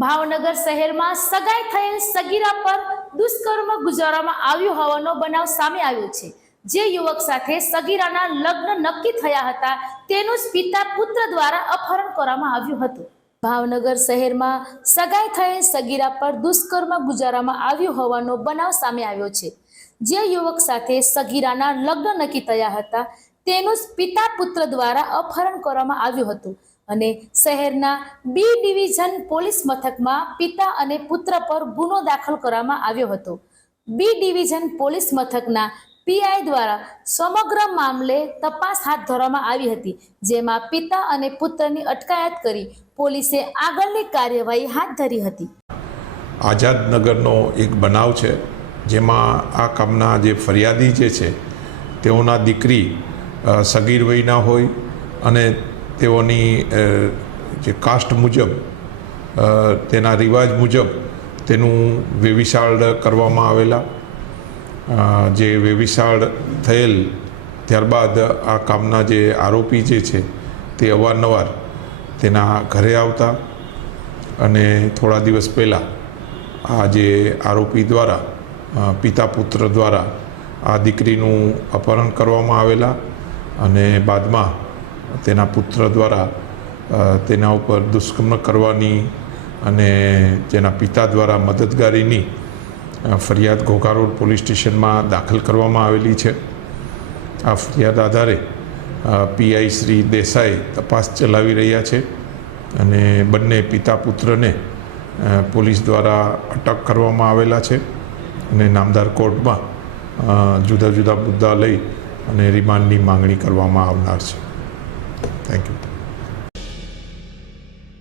ભાવનગર શહેરમાં સગાઈ થયેલ સગીરા પર દુષ્કર્મ ગુજારવામાં આવ્યું હોવાનો બનાવ સામે આવ્યો છે. જે યુવક સાથે સગીરાના લગ્ન નક્કી થયા હતા, તેનું જ પિતા પુત્ર દ્વારા અપહરણ કરવામાં આવ્યું હતું. ભાવનગર શહેરમાં સગાઈ થયેલ સગીરા પર દુષ્કર્મ ગુજારવામાં આવ્યું હોવાનો બનાવ સામે આવ્યો છે. જે યુવક સાથે સગીરાના લગ્ન નક્કી થયા હતા, તેનું પિતા પુત્ર દ્વારા અપહરણ કરવામાં આવ્યું હતું. અને શહેરના બી ડિવિઝન પોલીસ મથકમાં પિતા અને પુત્ર પર ગુનો દાખલ કરવામાં આવ્યો હતો. બી ડિવિઝન પોલીસ મથકના પીઆઈ દ્વારા સમગ્ર મામલે તપાસ હાથ ધરવામાં આવી હતી, જેમાં પિતા અને પુત્રની અટકાયત કરી પોલીસે આગળની કાર્યવાહી હાથ ધરી હતી. આઝાદનગરનો એક બનાવ છે, જેમાં આ કામના જે ફરિયાદી જે છે, તેઓના દીકરી સગીર વયના હોય અને તેઓની જે કાસ્ટ મુજબ તેના રિવાજ મુજબ તેનું વેવિશાળ કરવામાં આવેલા. જે વેવિશાળ થયેલ ત્યારબાદ આ કામના જે આરોપી જે છે તે અવારનવાર તેના ઘરે આવતા અને થોડા દિવસ પહેલાં આ જે આરોપી દ્વારા પિતા પુત્ર દ્વારા આ દીકરીનું અપહરણ કરવામાં આવેલા અને બાદમાં તેના પુત્ર દ્વારા તેના ઉપર દુષ્કર્મ કરવાની અને તેના પિતા દ્વારા મદદગારીની ફરિયાદ ઘોઘા રોડ પોલીસ સ્ટેશનમાં દાખલ કરવામાં આવેલી છે. આ ફરિયાદ આધારે પીઆઈ શ્રી દેસાઈ તપાસ ચલાવી રહ્યા છે અને બંને પિતા પુત્રને પોલીસ દ્વારા અટક કરવામાં આવેલા છે અને નામદાર કોર્ટમાં જુદા જુદા મુદ્દા લઈ અને રિમાન્ડની માંગણી કરવામાં આવનાર છે. Thank you.